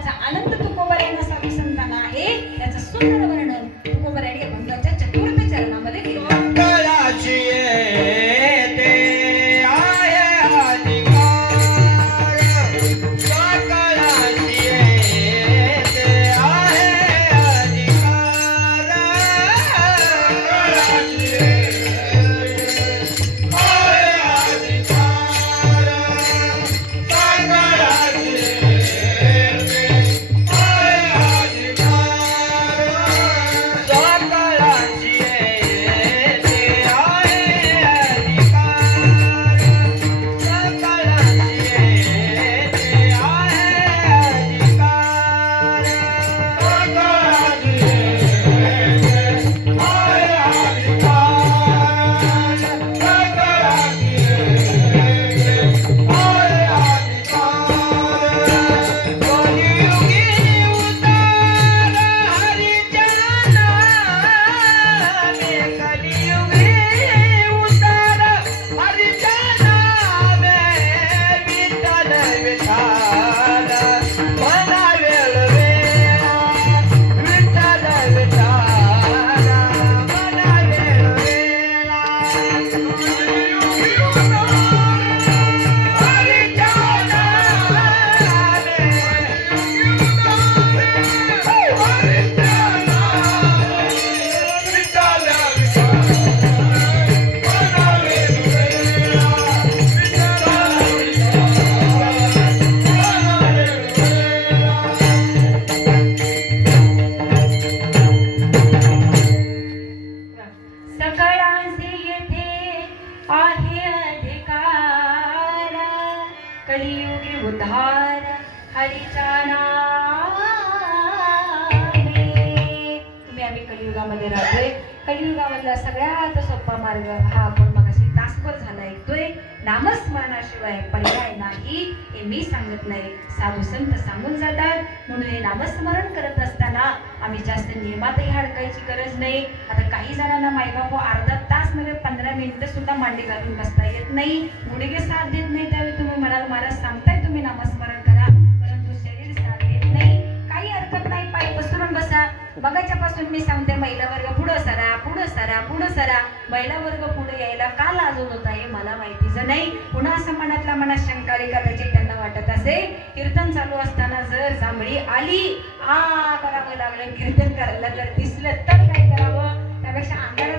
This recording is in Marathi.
नामाचा आनंद तुकोबऱ्यांना साधू संतांना आहे. त्याचं सुंदर वर्णन तुकोबऱ्यांनी भंगाच्या चतुर्थ चरणामध्ये केलं. कलियुगी उद्धार हरीच्या नामे. तुम्ही आम्ही कलियुगामध्ये राहतोय. कलियुगामधला सगळ्यात सोपा मार्ग हा आपण मगाशी तासभर झाला ऐकतोय. नामस्मरणाशिवाय पर्याय नाही हे मी सांगत नाही, साधू संत सांगून जातात. म्हणून हे नामस्मरण करत असताना आम्ही जास्त नियमातही अडकायची गरज नाही. आता काही जणांना मायबापू अर्धा तास नव्हे 15 मिनिटं सुद्धा मांडी घालून बसता येत नाही, गुडघे साथ देत नाही. त्यावेळी तुम्ही म्हणाल महाराज सांगताय तुम्ही नामस्मरण करा, परंतु शरीर साथ देत नाही. काही हरकत नाही, पाय पसरून बसा. बघायच्या पासून मी सांगते महिला वर्ग पुढं सरा पुढं सरा पुढं सरा. महिला वर्ग पुढे यायला का लाजत होता हे मला माहितीच नाही. पुन्हा असं मनातल्या मनात शंका आली कदाचित त्यांना वाटत असेल कीर्तन चालू असताना जर जांभळी आली करावं लागलं, कीर्तन करायला जर दिसलं तर काय करावं, त्यापेक्षा अंधारात